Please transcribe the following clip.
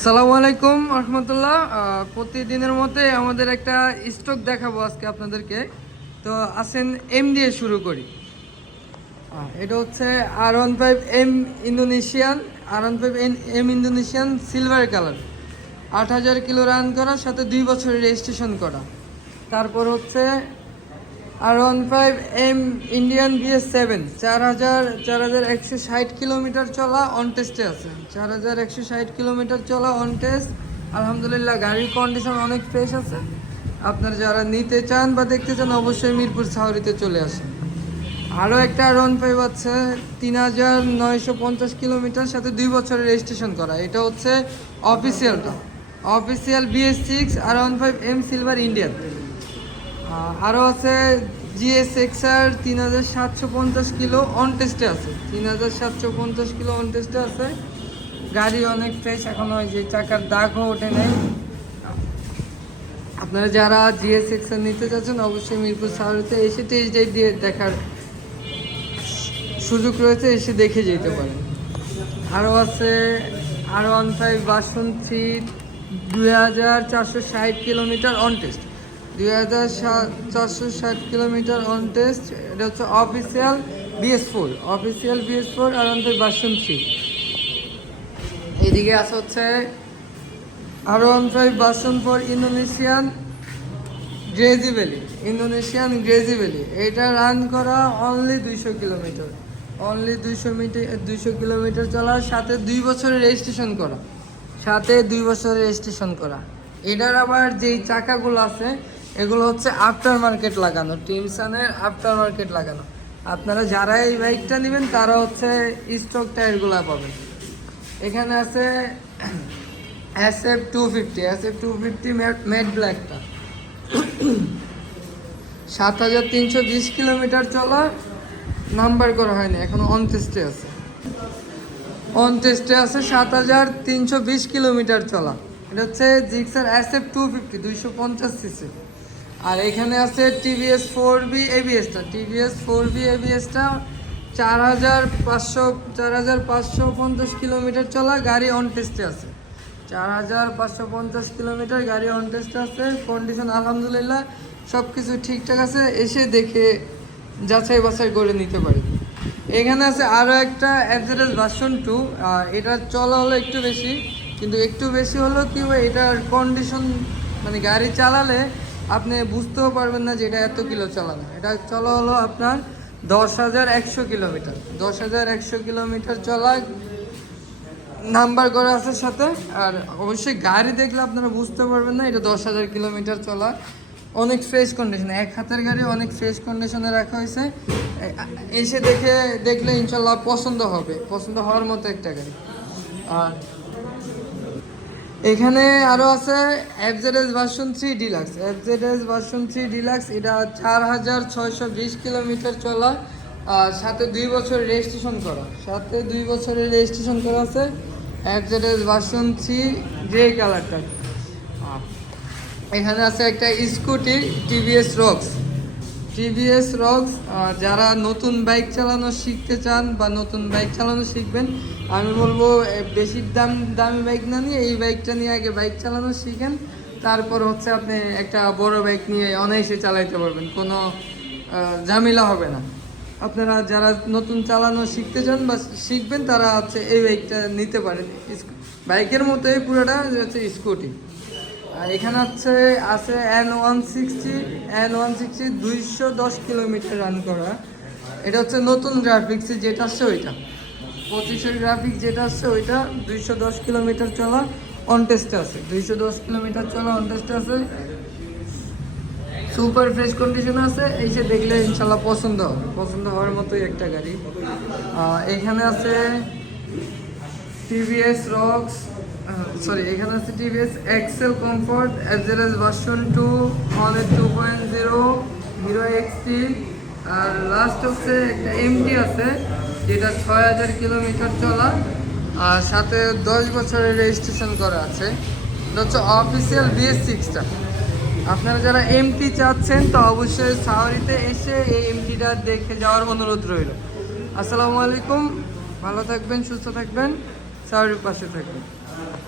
আসসালামু আলাইকুম রহমতুল্লাহ। প্রতিদিনের মতে আমাদের একটা স্টক দেখাবো আজকে আপনাদেরকে। তো আসেন এম দিয়ে শুরু করি। এটা হচ্ছে R15M Indonesian, R15M Indonesian silver colour, 8,000 kilo run করা, সাথে 2 বছরের রেজিস্ট্রেশন করা। তারপর হচ্ছে R15M ইন্ডিয়ান BS7, 4,160 কিলোমিটার চলা, অন টেস্টে আছে। 4,160 কিলোমিটার চলা, অন টেস্ট। আলহামদুলিল্লাহ, গাড়ির কন্ডিশন অনেক ফ্রেশ আছে। আপনার যারা নিতে চান বা দেখতে চান অবশ্যই মিরপুর সাউরিতে চলে আসেন। আরও একটা R15 আছে, 3,950 কিলোমিটার, সাথে 2 বছরের রেজিস্ট্রেশন করা। এটা হচ্ছে অফিসিয়ালটা, official BS6 R15M silver Indian. আরও আছে GSXR, 3,750 কিলো, অন টেস্টে আছে। 3,750 কিলো অন টেস্টে আছে। গাড়ি অনেক ফ্রেশ, এখন ওই যে চাকার দাগও ওঠে নেই। আপনারা যারা GSXR নিতে চাচ্ছেন অবশ্যই মিরপুর সাউরিতে এসে টেস্ট ড্রাইভ দিয়ে দেখার সুযোগ রয়েছে, এসে দেখে যেতে পারেন। আরও আছে R15 version 3, 2,460 kilometre on test. 2,460 kilometre on test. এটা হচ্ছে official BS4, official BS4 R15 version 3। এইদিকে আছে হচ্ছে R15 ভার্সন 4 ইন্দোনেশিয়ান গ্রেজি ভ্যালি, ইন্দোনেশিয়ান গ্রেজি ভ্যালি। এটা রান করা অনলি 200 কিলোমিটার, অনলি 200 কিলোমিটার চলা, সাথে 2 বছরের রেজিস্ট্রেশন করা, সাথে 2 বছরের রেজিস্ট্রেশন করা। এটার আবার যেই চাকাগুলো আছে এগুলো হচ্ছে আফটার মার্কেট লাগানো, টিমসানের আফটার মার্কেট লাগানো। আপনারা যারা এই বাইকটা নেবেন তারা হচ্ছে স্টক টায়ারগুলো পাবেন। এখানে আছে SF250 ম্যাট ব্ল্যাকটা, 7,320 কিলোমিটার চলা, নাম্বার করা হয়নি এখনো, অন টেস্টে আছে। অন টেস্টে আছে, 7,320 কিলোমিটার চলা। এটা হচ্ছে জিক্সার SF250, 250 সিসি। আর এখানে আছে TVS 4B ABSটা, TVS 4B ABSটা 4,550 kilometre চলা, গাড়ি অন টেস্টে আছে। 4,550 কিলোমিটার গাড়ি অন টেস্টে আছে। কন্ডিশন আলহামদুলিল্লাহ সব কিছু ঠিকঠাক আছে, এসে দেখে যাচাই বাছাই করে নিতে পারি। এখানে আছে আরও একটা FZS ভার্সন 2। এটার চলা হলো একটু বেশি, কিন্তু একটু বেশি হলো কি হয়, এটার কন্ডিশন মানে গাড়ি চালালে আপনি বুঝতেও পারবেন না যে এটা এত কিলো চালানো। এটা চলা হলো আপনার 10,100 কিলোমিটার, 10,100 কিলোমিটার চলা, নাম্বার করা আছে সাথে। আর অবশ্যই গাড়ি দেখলে আপনারা বুঝতে পারবেন না এটা 10,000 কিলোমিটার চলা। অনেক ফ্রেশ কন্ডিশনে, এক হাতের গাড়ি, অনেক ফ্রেশ কন্ডিশনে রাখা হয়েছে। এসে দেখলে ইনশাল্লাহ পছন্দ হবে, পছন্দ হওয়ার মতো একটা গাড়ি। আর এখানে আরও আছে FZS version 3 deluxe, FZS version 3 deluxe. এটা 4,620 কিলোমিটার চলা, আর সাথে 2 বছর রেজিস্ট্রেশন করা, সাথে 2 বছরের রেজিস্ট্রেশন করা আছে। FZS ভার্সন 3 গ্রে কালারটা। এখানে আছে একটা scooty TVS rocks, TVS rocks. যারা নতুন বাইক চালানো শিখতে চান বা নতুন বাইক চালানো শিখবেন, আমি বলবো বেশি দামি বাইক না নিয়ে এই বাইকটা নিয়ে আগে বাইক চালানো শিখেন। তারপর হচ্ছে আপনি একটা বড় বাইক নিয়ে অনায়াসে চালাইতে পারবেন, কোনো ঝামেলা হবে না। আপনারা যারা নতুন চালানো শিখতে চান বা শিখবেন তারা হচ্ছে এই বাইকটা নিতে পারেন। বাইকের মতোই পুরোটা হচ্ছে স্কুটি। আর এখানে আছে N160, 210 কিলোমিটার রান করা। এটা হচ্ছে নতুন গ্রাফিক্স যেটা আসছে ওইটা, 25-এর গ্রাফিক্স যেটা আসছে ওইটা, 210 কিলোমিটার চলা, অন টেস্টে আছে। 210 কিলোমিটার চলা, অন টেস্টে আছে, সুপার ফ্রেশ কন্ডিশন আছে। এসে দেখলে ইনশাল্লাহ পছন্দ হবে, পছন্দ হওয়ার মতোই একটা গাড়ি। এখানে আছে TVS রক্স, এখানে আছে TVS Excel Comfort, FZS version 2, Hornet 2.0, Hero XT। আর লাস্ট হচ্ছে একটা MT আছে যেটা 6,000 কিলোমিটার চলা, আর সাথে 10 বছরের রেজিস্ট্রেশন করা আছে। এটা হচ্ছে অফিসিয়াল BS6টা। আপনারা যারা MT চাচ্ছেন তো অবশ্যই সাওয়ারিতে এসে এই MTটা দেখে যাওয়ার অনুরোধ রইল। আসসালামু আলাইকুম, ভালো থাকবেন, সুস্থ থাকবেন, সাওয়ারির পাশে থাকবেন।